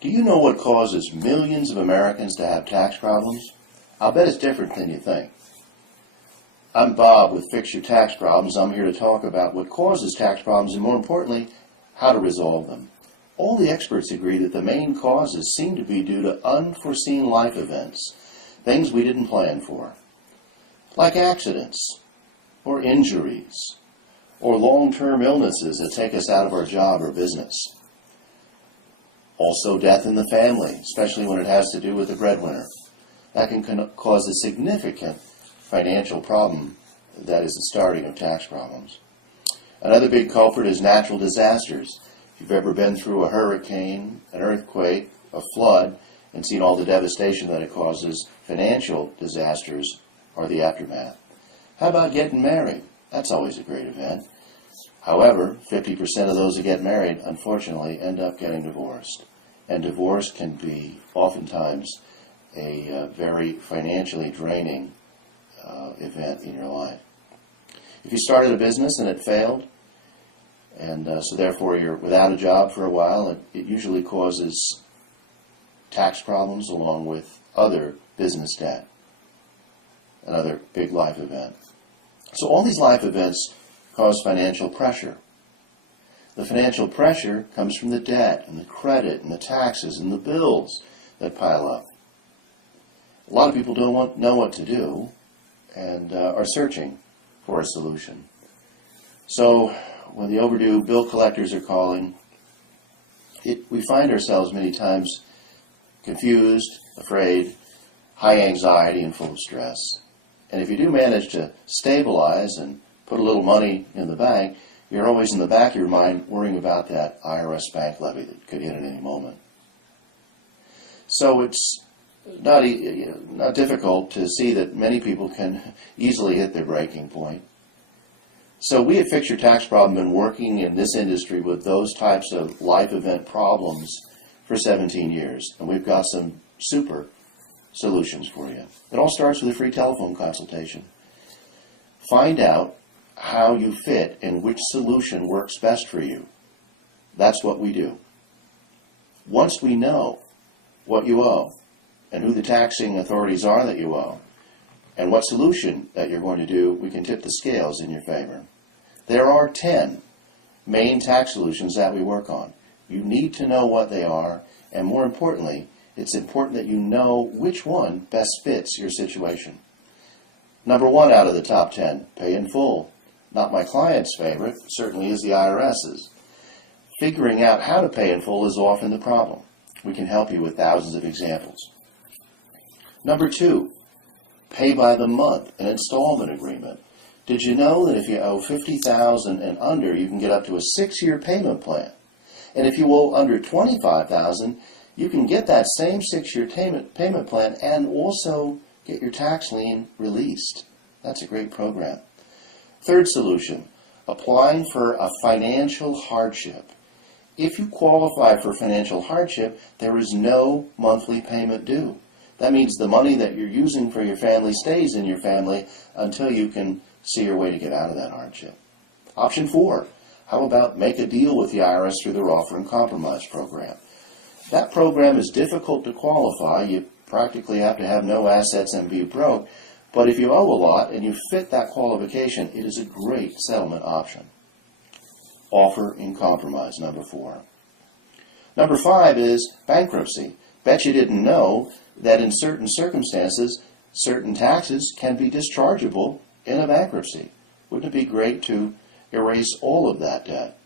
Do you know what causes millions of Americans to have tax problems? I'll bet it's different than you think. I'm Bob with Fix Your Tax Problems. I'm here to talk about what causes tax problems and, more importantly, how to resolve them. All the experts agree that the main causes seem to be due to unforeseen life events, things we didn't plan for, like accidents or injuries or long-term illnesses that take us out of our job or business. Also, death in the family, especially when it has to do with the breadwinner. That can cause a significant financial problem that is the starting of tax problems. Another big culprit is natural disasters. If you've ever been through a hurricane, an earthquake, a flood, and seen all the devastation that it causes, financial disasters are the aftermath. How about getting married? That's always a great event. However, 50% of those who get married, unfortunately, end up getting divorced. And divorce can be oftentimes a very financially draining event in your life. If you started a business and it failed, and so therefore you're without a job for a while, it usually causes tax problems along with other business debt, another big life event. So all these life events cause financial pressure. The financial pressure comes from the debt and the credit and the taxes and the bills that pile up. A lot of people don't know what to do and are searching for a solution. So when the overdue bill collectors are calling, we find ourselves many times confused, afraid, high anxiety, and full of stress. And if you do manage to stabilize and put a little money in the bank, you're always in the back of your mind worrying about that IRS bank levy that could hit at any moment. So it's not difficult to see that many people can easily hit their breaking point. So we at Fix Your Tax Problem have been working in this industry with those types of life event problems for 17 years, and we've got some super solutions for you. It all starts with a free telephone consultation. Find out how you fit and which solution works best for you. That's what we do. Once we know what you owe and who the taxing authorities are that you owe and what solution that you're going to do, we can tip the scales in your favor. There are 10 main tax solutions that we work on. You need to know what they are, and more importantly, it's important that you know which one best fits your situation. Number 1 out of the top 10, pay in full. Not my client's favorite, certainly is the IRS's. Figuring out how to pay in full is often the problem. We can help you with thousands of examples. Number 2, pay by the month, an installment agreement. Did you know that if you owe $50,000 and under, you can get up to a 6-year payment plan? And if you owe under $25,000, you can get that same 6-year payment plan and also get your tax lien released. That's a great program. Third solution, applying for a financial hardship. If you qualify for financial hardship, there is no monthly payment due. That means the money that you're using for your family stays in your family until you can see your way to get out of that hardship. Option 4, how about make a deal with the IRS through their Offer and Compromise program? That program is difficult to qualify. You practically have to have no assets and be broke. But if you owe a lot and you fit that qualification, it is a great settlement option. Offer and Compromise, number 4. Number 5 is bankruptcy. Bet you didn't know that in certain circumstances, certain taxes can be dischargeable in a bankruptcy. Wouldn't it be great to erase all of that debt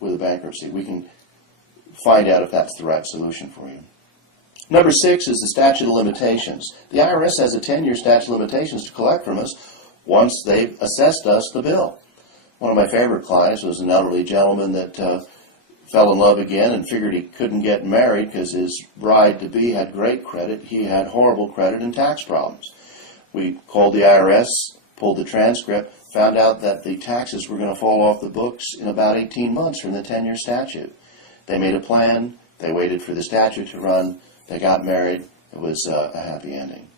with a bankruptcy? We can find out if that's the right solution for you. Number 6 is the statute of limitations. The IRS has a 10-year statute of limitations to collect from us once they've assessed us the bill. One of my favorite clients was an elderly gentleman that fell in love again and figured he couldn't get married because his bride-to-be had great credit. He had horrible credit and tax problems. We called the IRS, pulled the transcript, found out that the taxes were going to fall off the books in about 18 months from the 10-year statute. They made a plan. They waited for the statute to run. They got married. It was a happy ending.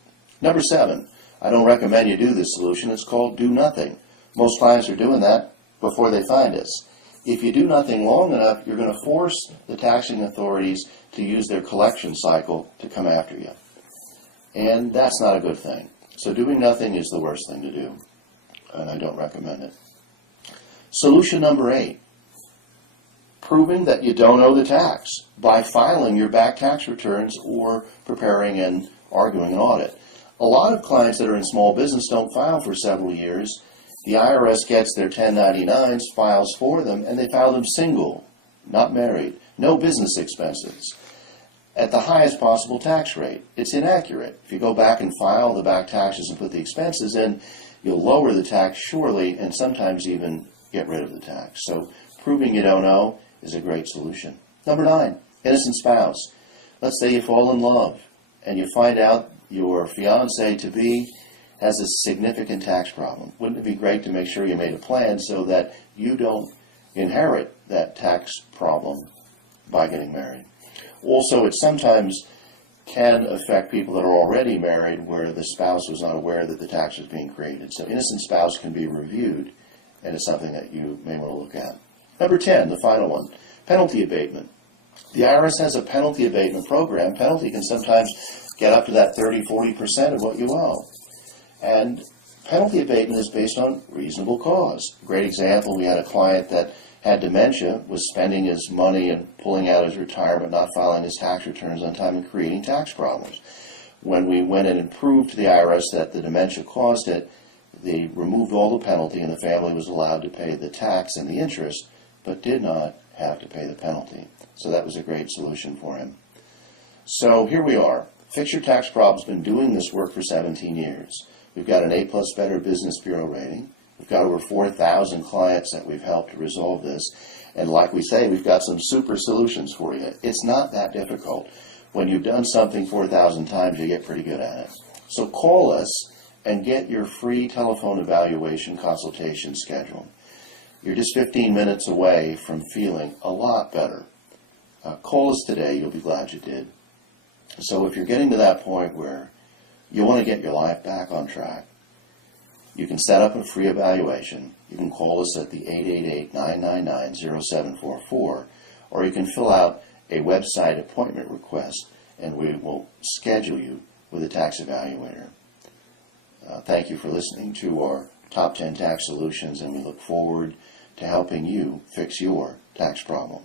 Number 7, I don't recommend you do this solution. It's called do nothing. Most clients are doing that before they find us. If you do nothing long enough, you're going to force the taxing authorities to use their collection cycle to come after you. And that's not a good thing. So doing nothing is the worst thing to do, and I don't recommend it. Solution number 8, proving that you don't owe the tax by filing your back tax returns or preparing and arguing an audit. A lot of clients that are in small business don't file for several years. The IRS gets their 1099s, files for them, and they file them single, not married, no business expenses, at the highest possible tax rate. It's inaccurate. If you go back and file the back taxes and put the expenses in, you'll lower the tax surely and sometimes even get rid of the tax. So proving you don't owe is a great solution. Number 9, innocent spouse. Let's say you fall in love and you find out your fiancé-to-be has a significant tax problem. Wouldn't it be great to make sure you made a plan so that you don't inherit that tax problem by getting married? Also, it sometimes can affect people that are already married where the spouse was not aware that the tax was being created. So innocent spouse can be reviewed, and it's something that you may want to look at. Number 10, the final one, penalty abatement. The IRS has a penalty abatement program. Penalty can sometimes get up to that 30-40% of what you owe. And penalty abatement is based on reasonable cause. A great example, we had a client that had dementia, was spending his money and pulling out his retirement, not filing his tax returns on time, and creating tax problems. When we went in and proved to the IRS that the dementia caused it, they removed all the penalty and the family was allowed to pay the tax and the interest, but did not have to pay the penalty. So that was a great solution for him. So here we are. Fix Your Tax Problem's been doing this work for 17 years. We've got an A+ Better Business Bureau rating. We've got over 4,000 clients that we've helped to resolve this. And like we say, we've got some super solutions for you. It's not that difficult. When you've done something 4,000 times, you get pretty good at it. So call us and get your free telephone evaluation consultation scheduled. You're just 15 minutes away from feeling a lot better. Call us today. You'll be glad you did. So if you're getting to that point where you want to get your life back on track, you can set up a free evaluation. You can call us at the 888-999-0744, or you can fill out a website appointment request, and we will schedule you with a tax evaluator. Thank you for listening to our Top 10 Tax Solutions, and we look forward to helping you fix your tax problem.